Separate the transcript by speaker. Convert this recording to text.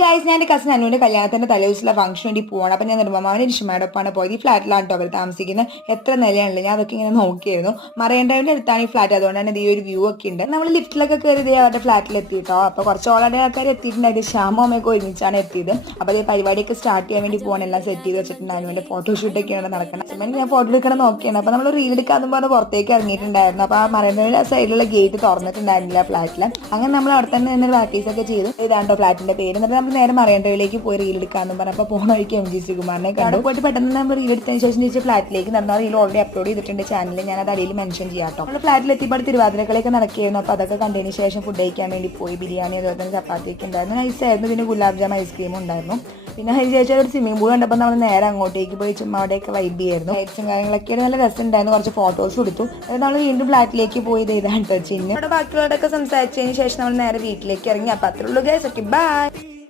Speaker 1: Guys ഞാൻ എന്റെ cousin അനുവിന്റെ കല്യാണത്തിന്റെ തലേദിവസമുള്ള ഫംഗ്ഷൻ വേണ്ടി പോകണം അപ്പം ഞാൻ നിർമ്മമാവൻ ഇഷ്ടമായോടൊപ്പമാണ് പോയത്. ഈ ഫ്ലാറ്റിലാണ് അവർ താമസിക്കുന്നത്. എത്ര നിലയാണല്ലോ ഞാൻ അതൊക്കെ ഇങ്ങനെ നോക്കിയായിരുന്നു. മറൈൻ അടുത്താണ് ഈ ഫ്ലാറ്റ് അതുകൊണ്ടാണ് ഈ ഒരു വ്യൂ ഒക്കെ ഉണ്ട്. നമ്മൾ ലിഫ്റ്റിലൊക്കെ കയറി അവരുടെ ഫ്ലാറ്റിൽ എത്തി കേട്ടോ അപ്പോൾ കുറച്ച് ഓൾറെഡി ആൾക്കാർ എത്തിയിട്ടുണ്ടായത് ശ്യാമോ അമ്മയൊക്കെ ഒരുമിച്ചാണ് എത്തിയത്. അപ്പോൾ ഈ പരിപാടിയൊക്കെ സ്റ്റാർട്ട് ചെയ്യാൻ വേണ്ടി പോകണം എല്ലാം സെറ്റ് ചെയ്ത് വെച്ചിട്ടുണ്ടായിരുന്നു എന്റെ ഫോട്ടോഷൂട്ടൊക്കെയാണ് നടക്കുന്നത് അപ്പം ഞാൻ ഫോട്ടോ എടുക്കണം നോക്കിയാണ്. അപ്പോൾ നമ്മൾ റീൽ എടുക്കാൻ പറഞ്ഞ് പുറത്തേക്ക് ഇറങ്ങിയിട്ടുണ്ടായിരുന്നു. അപ്പോൾ ആ മറൈൻ ഡ്രൈവിന്റെ സൈഡിലുള്ള ഗേറ്റ് തുറന്നിട്ടുണ്ടായിരുന്നില്ല ഫ്ലാറ്റിൽ അങ്ങനെ നമ്മൾ അവിടെ തന്നെ നിന്ന് പ്രാക്ടീസ് ഒക്കെ ചെയ്തു. ഇതാണ്ടോ ഫ്ലാറ്റിന്റെ പേര്. എന്നിട്ട് നമ്മൾ നേരെ മറിയണ്ടയിലേക്ക് പോയി റീൽ എടുക്കാന്ന് പറഞ്ഞപ്പോൾ പോണ വഴിക്ക് എം ജി ശ്രീകുമാറിനെ കണ്ടു. പോയിട്ട് പെട്ടെന്ന് നമ്മൾ റീൽ എടുത്തതിന് ശേഷം തിരിച്ച് ഫ്ലാറ്റിലേക്ക് നടന്ന. റീൽ ഓൾറെഡി അപ്ലോഡ് ചെയ്തിട്ടുണ്ട് ചാനലിൽ ഞാൻ അത് അടിയിൽ മെൻഷൻ ചെയ്യാട്ടോ കേട്ടോ നമ്മൾ ഫ്ലാറ്റിൽ എത്തിയപ്പോൾ തിരുവാതിരക്കളിയൊക്കെ നടക്കുകയായിരുന്നു. അപ്പോൾ അതൊക്കെ കണ്ടതിന് ശേഷം ഫുഡ് കഴിക്കാൻ വേണ്ടി പോയി. ബിരിയാണി അതുപോലെ തന്നെ ചപ്പാത്തി ഒക്കെ ഉണ്ടായിരുന്നു. നൈസ് ആയിരുന്നു. പിന്നെ ഗുലാബ് ജാം ഐസ്ക്രീം ഉണ്ടായിരുന്നു. പിന്നെ അതിന് ശേഷം ഒരു സ്വിമ്മിംഗ് പൂൾ കണ്ടപ്പോൾ നമ്മൾ നേരെ അങ്ങോട്ടേക്ക് പോയി ചുമ്മാ അവിടെയൊക്കെ വൈബ് ചെയ്യായിരുന്നു. ലൈറ്റ്സും കാര്യങ്ങളൊക്കെ നല്ല രസം ഉണ്ടായിരുന്നു കുറച്ച് ഫോട്ടോസ് എടുത്തു എന്നിട്ട് നമ്മൾ വീണ്ടും ഫ്ലാറ്റിലേക്ക് പോയി ഇതാണ് ചിന്നു. അവിടെ ബാക്കിയുള്ളവരൊക്കെ സംസാരിച്ചതിന് ശേഷം നമ്മൾ നേരെ വീട്ടിലേക്ക് ഇറങ്ങി. അപ്പോൾ അത്രയുള്ളൂ ഗൈസ് ഓക്കെ ബൈ